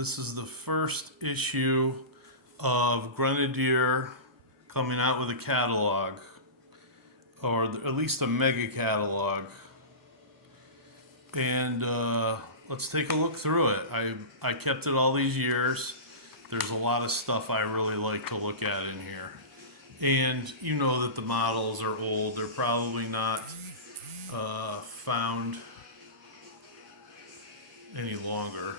This is the first issue of Grenadier coming out with a catalog, or at least a mega catalog. And let's take a look through it. I kept it all these years. There's a lot of stuff I really like to look at in here. And you know that the models are old. They're probably not found any longer.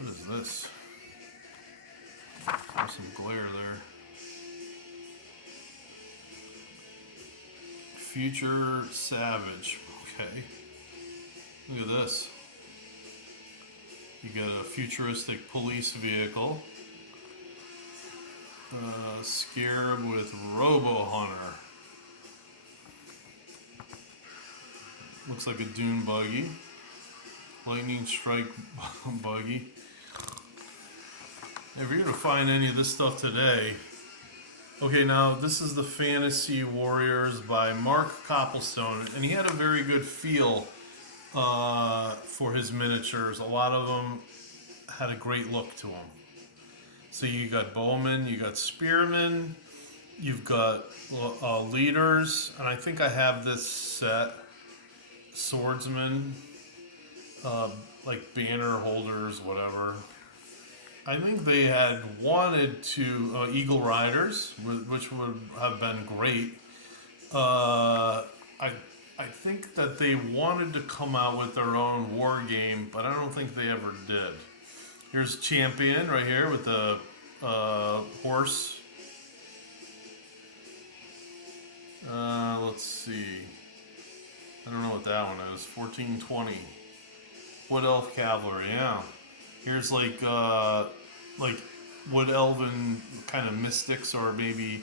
What is this? There's some glare there. Future Savage. Okay. Look at this. You got a futuristic police vehicle. Scarab with Robo Hunter. Looks like a dune buggy. Lightning strike buggy. If you're gonna find any of this stuff today, okay, now this is the Fantasy Warriors by Mark Copplestone, and he had a very good feel for his miniatures. A lot of them had a great look to them. So you got bowmen, you got spearmen, you've got leaders, and I think I have this set, swordsmen, like banner holders, whatever. I think they had wanted to Eagle Riders, which would have been great. I think that they wanted to come out with their own war game, but I don't think they ever did. Here's Champion right here with the horse. Let's see. I don't know what that one is. 1420. Wood Elf Cavalry, yeah. Here's like Wood Elven kind of mystics, or maybe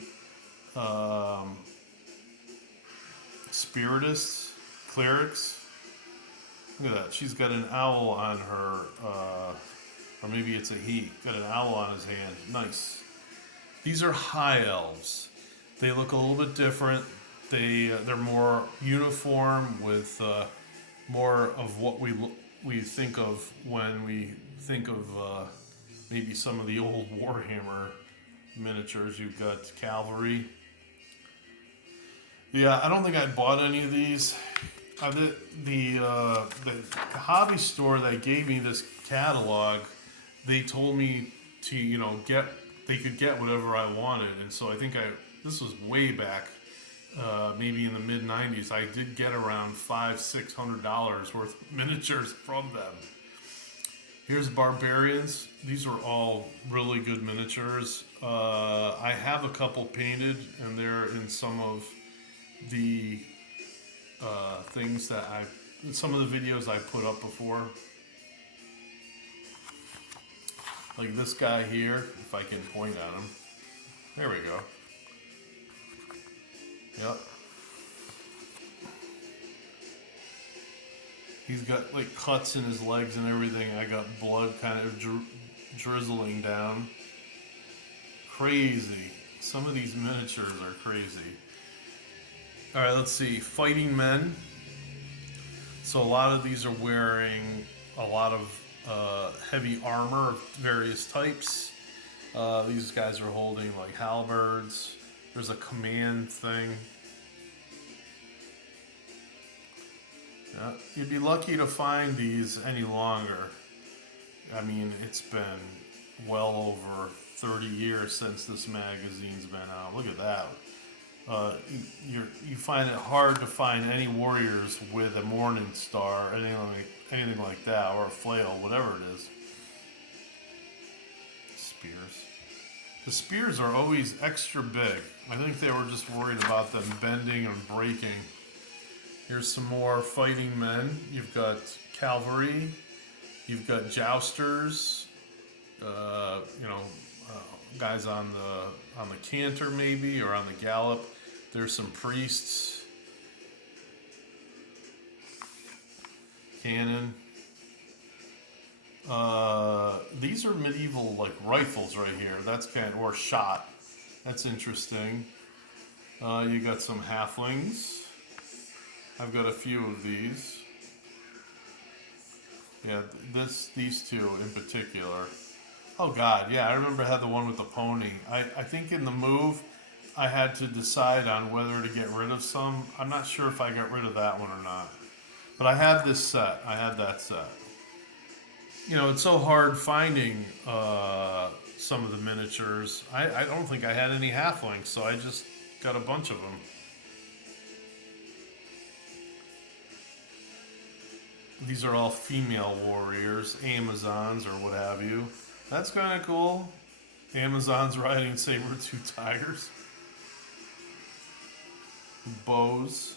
spiritists, clerics. Look at that. She's got an owl on her, or maybe it's a he. Got an owl on his hand. Nice. These are high elves. They look a little bit different. They're more uniform with more of what we think of when we think of maybe some of the old Warhammer miniatures. You've got cavalry. Yeah, I don't think I bought any of these. The hobby store that gave me this catalog, they told me to they could get whatever I wanted, and so I think this was way back, maybe in the mid '90s. I did get around $500-600 worth of miniatures from them. Here's Barbarians. These are all really good miniatures. I have a couple painted, and they're in some of the things that some of the videos I put up before. Like this guy here, if I can point at him. There we go. Yep. He's got like cuts in his legs and everything. I got blood kind of drizzling down. Crazy. Some of these miniatures are crazy. Alright, let's see. Fighting men. So a lot of these are wearing a lot of heavy armor of various types. These guys are holding like halberds. There's a command thing. Yeah, you'd be lucky to find these any longer. I mean, it's been well over 30 years since this magazine's been out. Look at that. You find it hard to find any warriors with a morning star, anything like that, or a flail, whatever it is. Spears. The spears are always extra big. I think they were just worried about them bending and breaking. Here's some more fighting men. You've got cavalry. You've got jousters. Guys on the canter maybe, or on the gallop. There's some priests. Cannon. These are medieval like rifles right here. That's kind of, or shot. That's interesting. You got some halflings. I've got a few of these. Yeah, these two in particular. Oh God, yeah, I remember I had the one with the pony. I think in the move, I had to decide on whether to get rid of some. I'm not sure if I got rid of that one or not. But I had this set. I had that set. You know, it's so hard finding some of the miniatures. I don't think I had any halflings, so I just got a bunch of them. These are all female warriors, Amazons or what have you. That's kind of cool. Amazons riding saber-tooth tigers. Bows.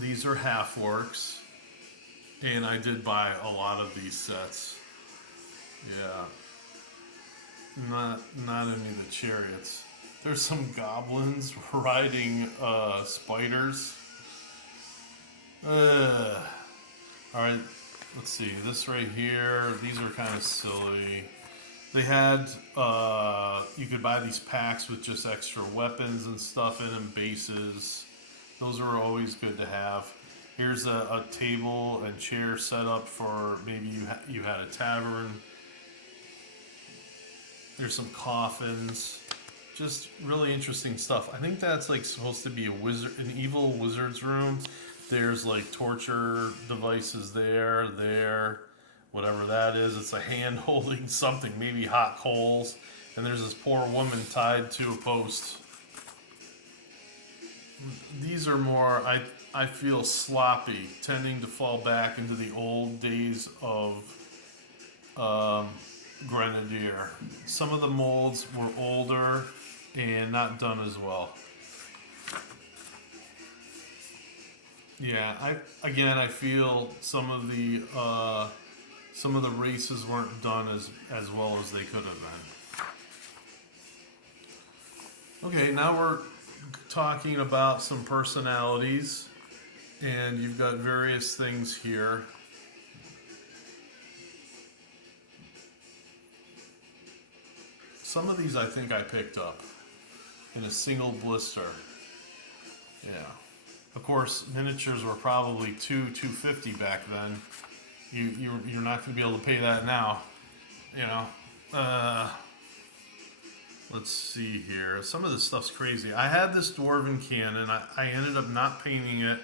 These are half-orcs. And I did buy a lot of these sets. Yeah. Not any of the chariots. There's some goblins riding spiders. Alright, let's see. This right here, these are kind of silly. They had, you could buy these packs with just extra weapons and stuff in them, bases. Those are always good to have. Here's a table and chair set up for maybe you had a tavern. There's some coffins. Just really interesting stuff. I think that's like supposed to be an evil wizard's room. There's like torture devices there, whatever that is. It's a hand holding something, maybe hot coals. And there's this poor woman tied to a post. These are more, I feel, sloppy, tending to fall back into the old days of Grenadier. Some of the molds were older and not done as well. Yeah, I feel some of the races weren't done as well as they could have been. Okay, now we're talking about some personalities, and you've got various things here. Some of these I think I picked up in a single blister. Yeah. Of course, miniatures were probably $250 back then. You're not going to be able to pay that now. You know. Let's see here. Some of this stuff's crazy. I had this dwarven cannon. I ended up not painting it,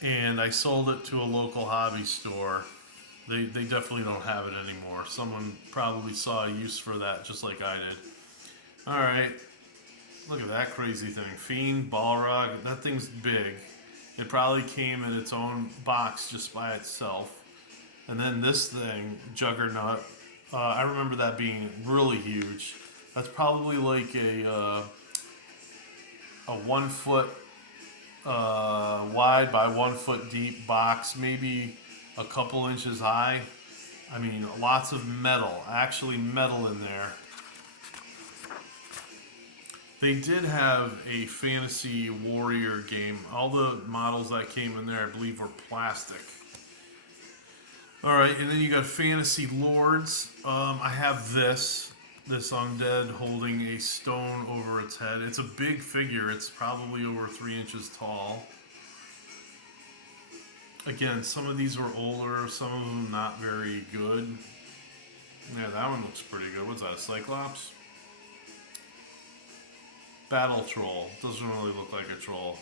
and I sold it to a local hobby store. They definitely don't have it anymore. Someone probably saw a use for that, just like I did. All right. Look at that crazy thing. Fiend, Balrog. That thing's big. It probably came in its own box just by itself. And then this thing, Juggernaut. I remember that being really huge. That's probably like a 1 foot wide by 1 foot deep box, maybe a couple inches high. I mean, lots of metal, actually metal in there. They did have a fantasy warrior game. All the models that came in there, I believe, were plastic. All right, and then you got fantasy lords. I have this undead holding a stone over its head. It's a big figure. It's probably over 3 inches tall. Again, some of these were older, some of them not very good. Yeah, that one looks pretty good. What's that, Cyclops? Battle Troll. Doesn't really look like a troll.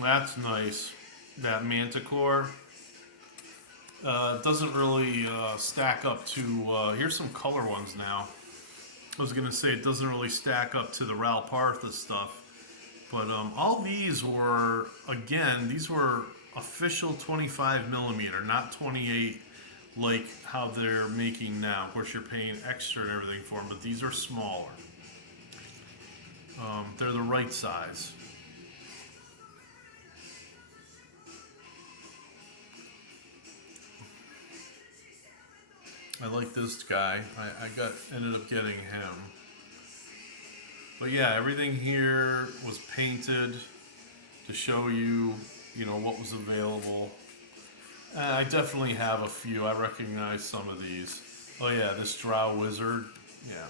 That's nice. That Manticore. Doesn't really stack up to... here's some color ones now. I was going to say it doesn't really stack up to the Ralpartha stuff. But all these were, again, these were official 25 millimeter, not 28 like how they're making now. Of course, you're paying extra and everything for them, but these are smaller. They're the right size. I like this guy. I ended up getting him. But yeah, everything here was painted to show you you know, what was available. I definitely have a few. I recognize some of these. Oh yeah, this Drow Wizard. Yeah.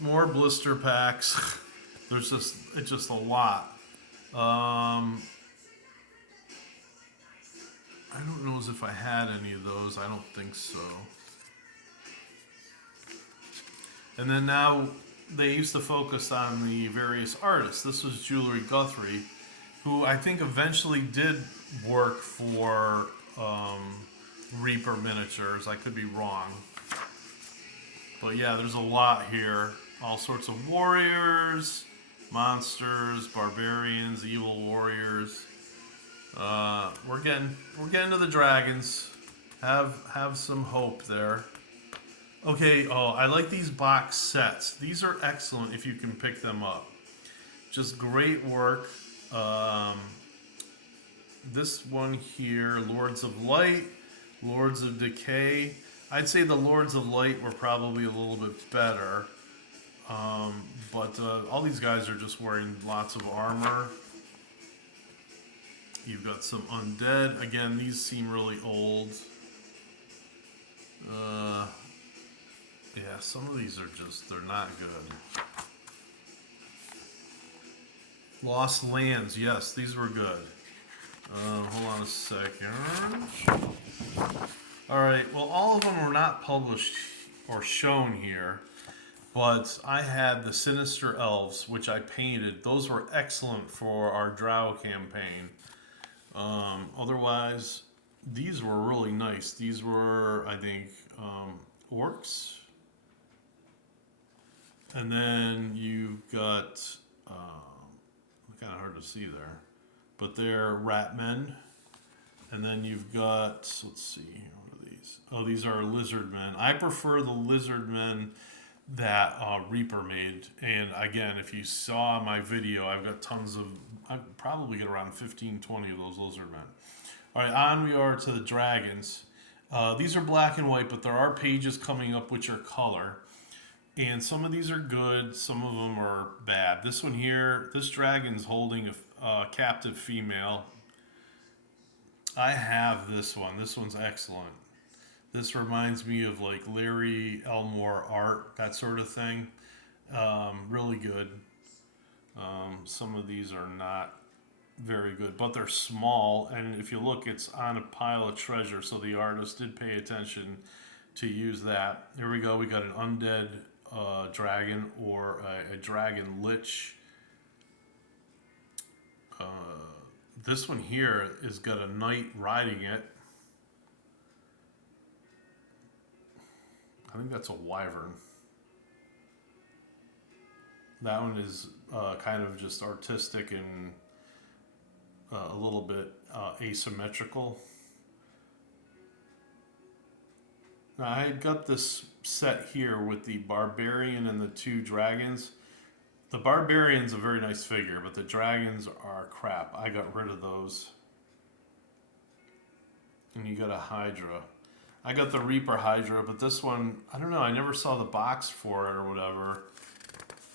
More blister packs. It's just a lot. I don't know as if I had any of those. I don't think so. And then now they used to focus on the various artists. This was Jewelry Guthrie, who I think eventually did work for Reaper Miniatures. I could be wrong. But yeah, there's a lot here. All sorts of warriors, monsters, barbarians, evil warriors. We're getting to the dragons. Have some hope there. Okay, oh, I like these box sets. These are excellent if you can pick them up. Just great work. This one here, Lords of Light, Lords of Decay. I'd say the Lords of Light were probably a little bit better. But all these guys are just wearing lots of armor. You've got some undead. Again, these seem really old. Yeah, some of these are just, they're not good. Lost Lands, yes, these were good. Hold on a second. Alright, well, all of them were not published or shown here, but I had the Sinister Elves, which I painted. Those were excellent for our Drow campaign. Otherwise, these were really nice. These were, I think, orcs. And then you've got, kind of hard to see there, but they're rat men. And then you've got, let's see, what are these? Oh, these are lizard men. I prefer the lizard men that Reaper made. And again, if you saw my video, I've got tons of, I probably get around 15, 20 of those lizard men. All right, on we are to the dragons. These are black and white, but there are pages coming up which are color. And some of these are good, some of them are bad. This one here, this dragon's holding a captive female. I have this one. This one's excellent. This reminds me of like Larry Elmore art, that sort of thing. Really good. Some of these are not very good, but they're small. And if you look, it's on a pile of treasure. So the artist did pay attention to use that. Here we go. We got an undead dragon or a dragon lich. This one here is got a knight riding it. I think that's a wyvern. That one is kind of just artistic and a little bit asymmetrical. Now I got this set here with the barbarian and the two dragons. The barbarian's a very nice figure, but the dragons are crap. I got rid of those. And you got a Hydra. I got the Reaper Hydra, but this one, I don't know, I never saw the box for it or whatever.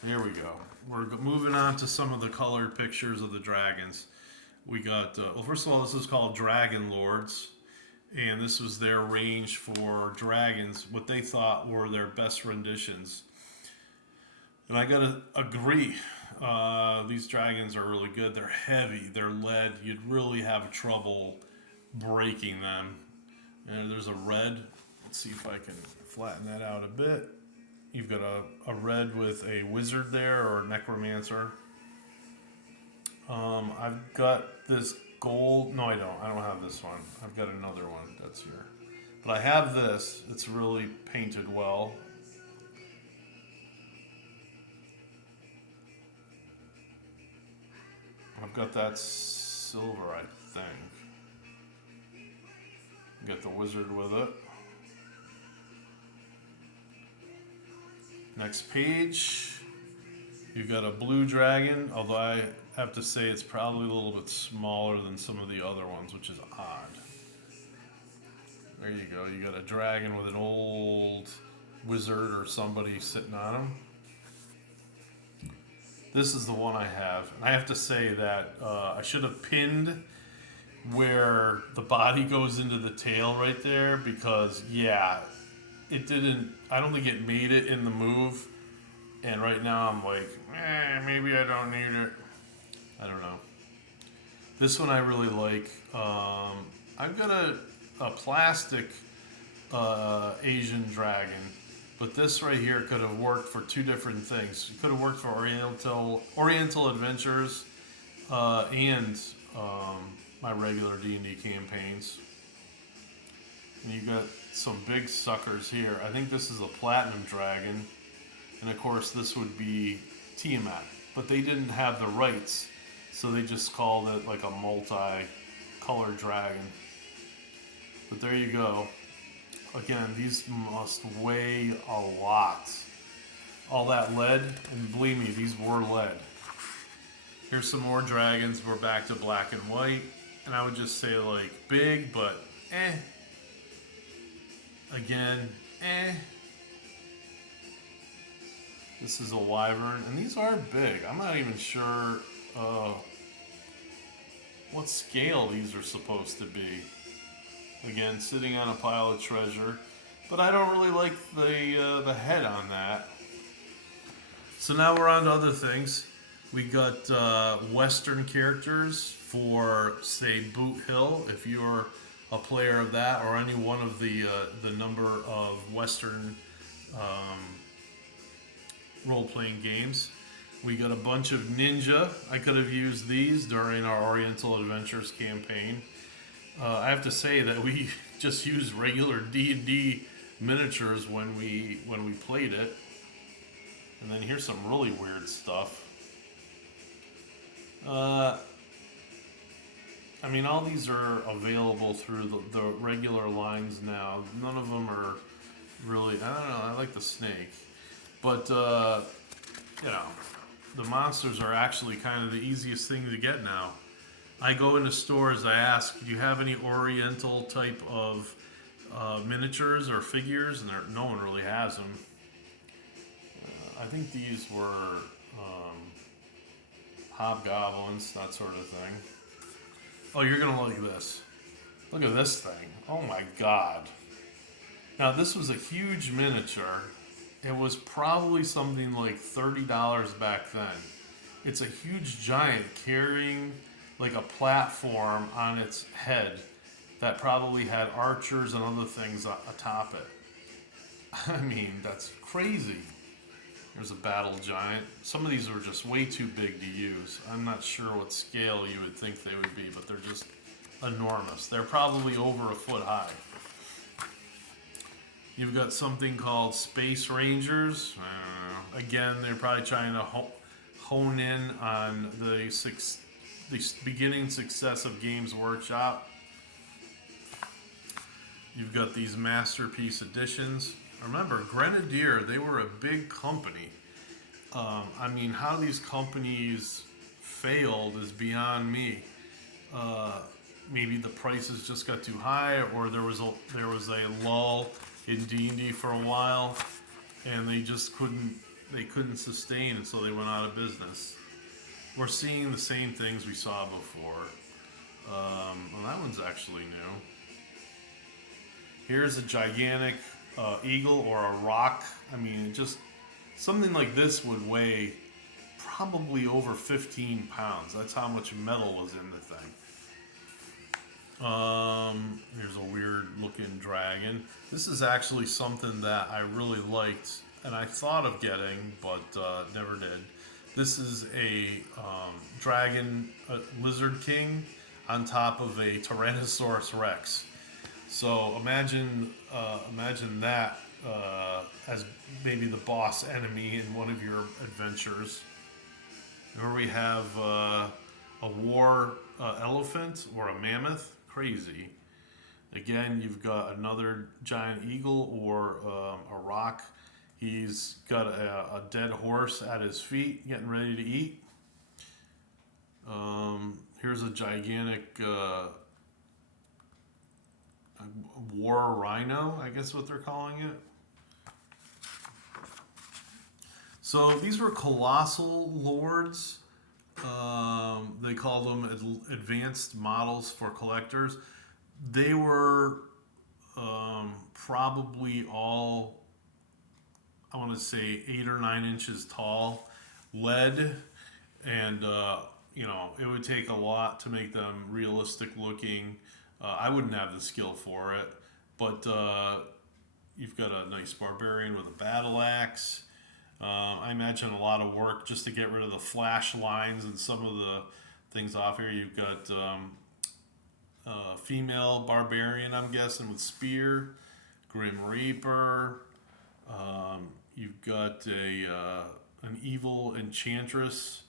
Here we go. We're moving on to some of the colored pictures of the dragons. We got, well, first of all, this is called Dragon Lords. And this was their range for dragons, what they thought were their best renditions. And I gotta agree, these dragons are really good. They're heavy, they're lead. You'd really have trouble breaking them. And there's a red. Let's see if I can flatten that out a bit. You've got a red with a wizard there, or a necromancer. I've got this gold. No, I don't. I don't have this one. I've got another one that's here. But I have this. It's really painted well. I've got that silver, I think. Get the wizard with it. Next page. You've got a blue dragon, although I have to say it's probably a little bit smaller than some of the other ones, which is odd. There you go. You got a dragon with an old wizard or somebody sitting on him. This is the one I have. And I have to say that I should have pinned where the body goes into the tail right there because, yeah, it didn't, I don't think it made it in the move. And right now I'm like, maybe I don't need it. I don't know. This one I really like. I've got a plastic Asian dragon, but this right here could have worked for two different things. It could have worked for Oriental Adventures and my regular D&D campaigns. And you got some big suckers here. I think this is a platinum dragon, and of course this would be Tiamat, but they didn't have the rights, so they just called it like a multi-colored dragon. But there you go. Again, these must weigh a lot. All that lead, and believe me, these were lead. Here's some more dragons. We're back to black and white. And I would just say like big, but Again, This is a wyvern, and these are big. I'm not even sure what scale these are supposed to be. Again, sitting on a pile of treasure, but I don't really like the head on that. So now we're on to other things. We got Western characters for, say, Boot Hill, if you're a player of that, or any one of the number of Western role-playing games. We got a bunch of ninja. I could have used these during our Oriental Adventures campaign. I have to say that we just used regular D&D miniatures when we played it. And then here's some really weird stuff. I mean, all these are available through the regular lines now. None of them are really, I don't know, I like the snake. But, you know, the monsters are actually kind of the easiest thing to get now. I go into stores, I ask, do you have any Oriental type of miniatures or figures? And no one really has them. I think these were hobgoblins, that sort of thing. Oh, you're going to like this. Look at this thing. Oh my god. Now, this was a huge miniature. It was probably something like $30 back then. It's a huge giant carrying like a platform on its head that probably had archers and other things atop it. I mean, that's crazy. There's a battle giant. Some of these were just way too big to use. I'm not sure what scale you would think they would be, but they're just enormous. They're probably over a foot high. You've got something called Space Rangers. Again, they're probably trying to hone in on the beginning success of Games Workshop. You've got these Masterpiece Editions. Remember, Grenadier, they were a big company. I mean, how these companies failed is beyond me. Maybe the prices just got too high, or there was a lull in D&D for a while, and they just couldn't sustain, and so they went out of business. We're seeing the same things we saw before. Well, that one's actually new. Here's a gigantic eagle or a rock. I mean, just something like this would weigh probably over 15 pounds. That's how much metal was in the thing. Here's a weird looking dragon. This is actually something that I really liked and I thought of getting, but never did. This is a dragon, lizard king on top of a Tyrannosaurus Rex. So imagine that as maybe the boss enemy in one of your adventures. Here we have a war elephant or a mammoth. Crazy. Again, you've got another giant eagle or a rock. He's got a dead horse at his feet getting ready to eat. Here's a gigantic war rhino, I guess what they're calling it. So these were colossal lords. They call them advanced models for collectors. They were probably all, I want to say, 8 or 9 inches tall, lead, and it would take a lot to make them realistic looking. I wouldn't have the skill for it, but you've got a nice barbarian with a battle axe. I imagine a lot of work just to get rid of the flash lines and some of the things off here. You've got female barbarian, I'm guessing, with spear, Grim Reaper. You've got an evil enchantress.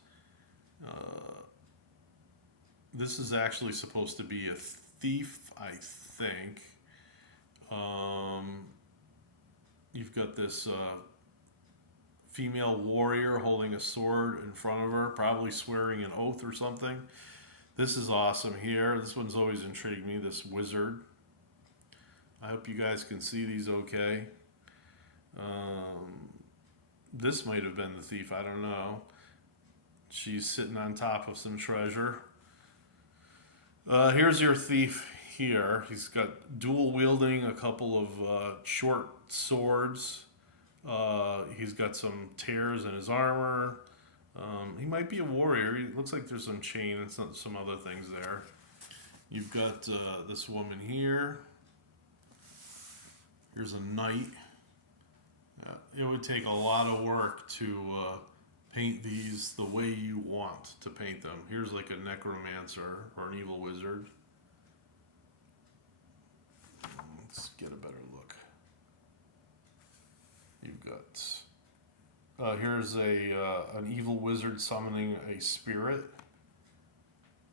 This is actually supposed to be a thief, I think. You've got this female warrior holding a sword in front of her, probably swearing an oath or something. This is awesome here. This one's always intrigued me, this wizard. I hope you guys can see these okay. This might have been the thief, I don't know. She's sitting on top of some treasure. Here's your thief here. He's got dual wielding a couple of short swords. He's got some tears in his armor. He might be a warrior. It looks like there's some chain and some other things there. You've got this woman here. Here's a knight. It would take a lot of work to paint these the way you want to paint them. Here's like a necromancer or an evil wizard. Let's get a better look. You've got here's an evil wizard summoning a spirit,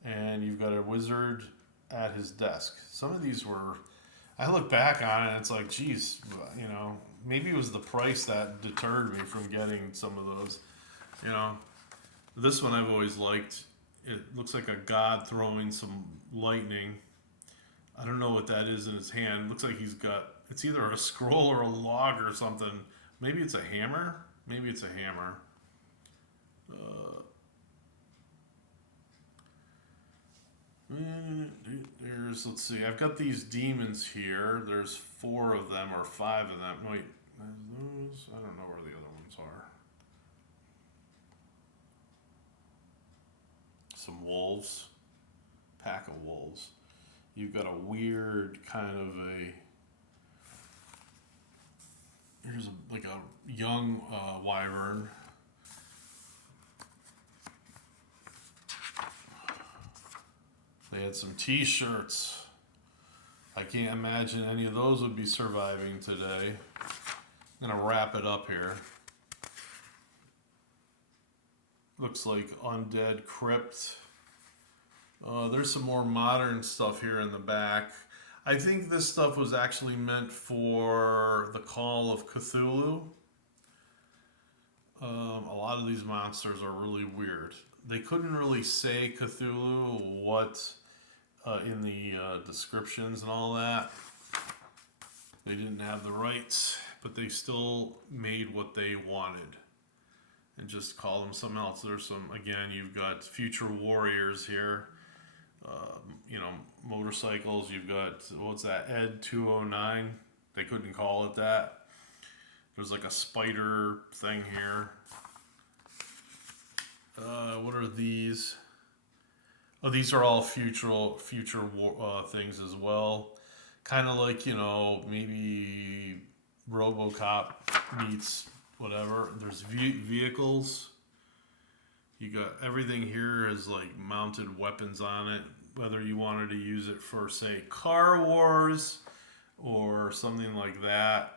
and you've got a wizard at his desk. Some of these were, I look back on it and it's like, geez, maybe it was the price that deterred me from getting some of those. This one I've always liked. It looks like a god throwing some lightning. I don't know what that is in his hand. It looks like it's either a scroll or a log or something. Maybe it's a hammer? Maybe it's a hammer. Let's see, I've got these demons here. There's 4 of them or 5 of them. Wait, those? I don't know where the other ones are. Some wolves. Pack of wolves. You've got a weird kind of here's like a young wyvern. They had some t-shirts. I can't imagine any of those would be surviving today. I'm gonna wrap it up here. Looks like undead crypt. There's some more modern stuff here in the back. I think this stuff was actually meant for the Call of Cthulhu. A lot of these monsters are really weird. They couldn't really say Cthulhu what in the descriptions and all that. They didn't have the rights, but they still made what they wanted and just call them something else. There's some, again, you've got future warriors here. Motorcycles. You've got, what's that, Ed 209. They couldn't call it that. There's like a spider thing here. What are these? Oh, these are all future things as well. Kind of like, maybe RoboCop meets whatever. There's vehicles. You got everything here is like mounted weapons on it. Whether you wanted to use it for, say, Car Wars or something like that.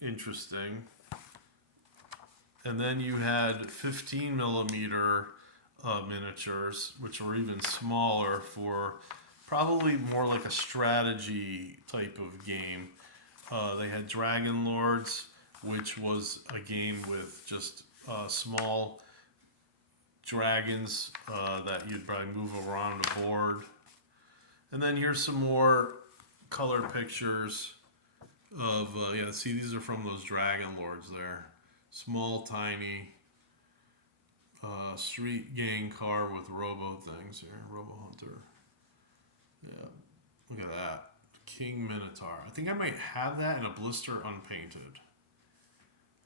Interesting. And then you had 15 millimeter miniatures, which were even smaller for probably more like a strategy type of game. They had Dragon Lords, which was a game with just small dragons that you'd probably move around the board. And then here's some more color pictures of, see, these are from those Dragon Lords there. Small, tiny street gang car with robo things here. Robo Hunter. Yeah, look at that. King Minotaur. I think I might have that in a blister unpainted.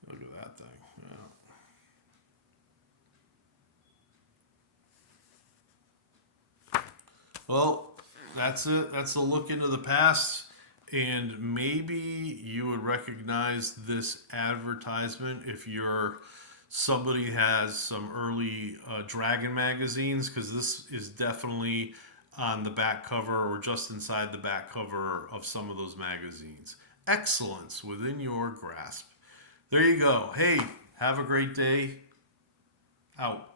Look at that thing. Yeah. Well, that's it. That's a look into the past. And maybe you would recognize this advertisement if you're somebody has some early Dragon magazines, because this is definitely on the back cover or just inside the back cover of some of those magazines. Excellence within your grasp. There you go. Hey, have a great day. Out.